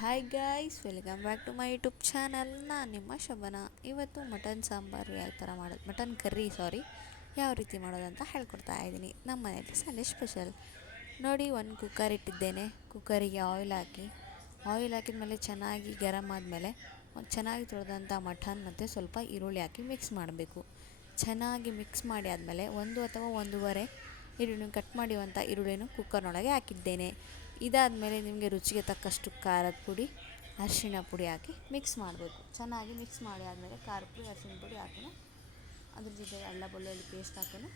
Hi guys, welcome back to my YouTube channel. ನಾನು ನಿಮ್ಮ ಶಬನ. ಇವತ್ತು ಮಟನ್ ಸಾಂಬಾರು ಯಾವ ಥರ ಮಾಡೋದು, ಮಟನ್ ಕರ್ರಿ ಯಾವ ರೀತಿ ಮಾಡೋದಂತ ಹೇಳ್ಕೊಡ್ತಾ ಇದ್ದೀನಿ. ನಮ್ಮ ಮನೇಲಿ ಸಂಡೇ ಸ್ಪೆಷಲ್. ನೋಡಿ, ಒಂದು ಕುಕ್ಕರ್ ಇಟ್ಟಿದ್ದೇನೆ. ಕುಕ್ಕರಿಗೆ ಆಯಿಲ್ ಹಾಕಿದ್ಮೇಲೆ ಚೆನ್ನಾಗಿ ಗರಮ್ ಆದಮೇಲೆ ಒಂದು ಚೆನ್ನಾಗಿ ತೊಳೆದಂಥ ಮಟನ್ ಮತ್ತು ಸ್ವಲ್ಪ ಈರುಳ್ಳಿ ಹಾಕಿ ಮಿಕ್ಸ್ ಮಾಡಬೇಕು. ಚೆನ್ನಾಗಿ ಮಿಕ್ಸ್ ಮಾಡಿ ಆದಮೇಲೆ 1 ಅಥವಾ 1.5 ಈರುಳ್ಳಿ ಕಟ್ ಮಾಡಿರುವಂಥ ಈರುಳ್ಳಿನೂ ಕುಕ್ಕರ್ನೊಳಗೆ ಹಾಕಿದ್ದೇನೆ. ಇದಾದಮೇಲೆ ನಿಮಗೆ ರುಚಿಗೆ ತಕ್ಕಷ್ಟು ಖಾರದ ಪುಡಿ, ಅರಿಶಿಣ ಪುಡಿ ಹಾಕಿ ಮಿಕ್ಸ್ ಮಾಡಬೇಕು. ಚೆನ್ನಾಗಿ ಮಿಕ್ಸ್ ಮಾಡಿ ಆದಮೇಲೆ ಖಾರದ ಪುಡಿ, ಅರಿಶಿಣ ಪುಡಿ ಹಾಕೊಂಡು ಅದ್ರ ಜೊತೆಗೆ ಅಲ್ಲ ಬೆಳ್ಳುಳ್ಳಿ ಪೇಸ್ಟ್ ಹಾಕೊಂಡು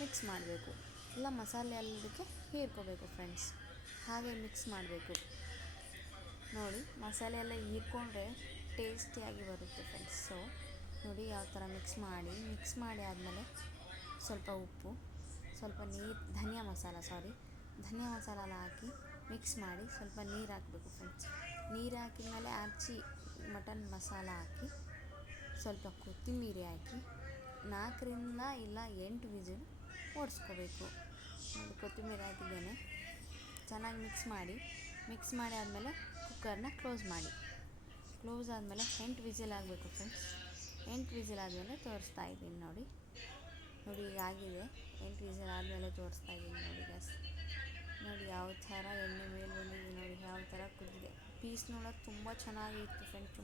ಮಿಕ್ಸ್ ಮಾಡಬೇಕು. ಎಲ್ಲ ಮಸಾಲೆ ಎಲ್ಲದಕ್ಕೆ ಹೀರ್ಕೋಬೇಕು ಫ್ರೆಂಡ್ಸ್. ಹಾಗೆ ಮಿಕ್ಸ್ ಮಾಡಬೇಕು. ನೋಡಿ, ಮಸಾಲೆ ಎಲ್ಲ ಹೀರ್ಕೊಂಡ್ರೆ ಟೇಸ್ಟಿಯಾಗಿ ಬರುತ್ತೆ ಫ್ರೆಂಡ್ಸ್. ಸೊ ನೋಡಿ ಯಾವ ಥರ ಮಿಕ್ಸ್ ಮಾಡಿ ಆದಮೇಲೆ ಸ್ವಲ್ಪ ಉಪ್ಪು, ಸ್ವಲ್ಪ ನೀರು, ಧನಿಯಾ ಮಸಾಲ ಎಲ್ಲ ಹಾಕಿ ಮಿಕ್ಸ್ ಮಾಡಿ ಸ್ವಲ್ಪ ನೀರು ಹಾಕಬೇಕು ಫ್ರೆಂಡ್ಸ್. ನೀರು ಹಾಕಿದ್ಮೇಲೆ ಮಟನ್ ಮಸಾಲ ಹಾಕಿ ಸ್ವಲ್ಪ ಕೊತ್ತಂಬರಿ ಹಾಕಿ 4ರಿಂದ ಇಲ್ಲ 8 ವಿಸಿಲ್ ಓಡಿಸ್ಕೋಬೇಕು. ನೋಡಿ, ಕೊತ್ತಂಬರಿ ಹಾಕಿದ್ದೇನೆ. ಚೆನ್ನಾಗಿ ಮಿಕ್ಸ್ ಮಾಡಿ ಆದಮೇಲೆ ಕುಕ್ಕರ್ನ ಕ್ಲೋಸ್ ಆದಮೇಲೆ 8 ವಿಸಿಲ್ ಆಗಬೇಕು ಫ್ರೆಂಡ್ಸ್. 8 ವಿಸಿಲ್ ಆದಮೇಲೆ ತೋರಿಸ್ತಾ ಇದ್ದೀನಿ. ನೋಡಿ ಈಗ ಆಗಿದೆ. 8 ವಿಸಿಲ್ ಆದಮೇಲೆ ತೋರಿಸ್ತಾ ಇದ್ದೀನಿ. ನೋಡಿ ಯಾವ ಥರ ಎಣ್ಣೆ ಮೇಲೆ ಬಂದಿದೆ. ನೋಡಿ ಯಾವ ಥರ ಕುದ್ದಿದೆ. ಪೀಸ್ ನೋಡೋಕೆ ತುಂಬ ಚೆನ್ನಾಗಿತ್ತು ಫ್ರೆಂಡ್ಸ್.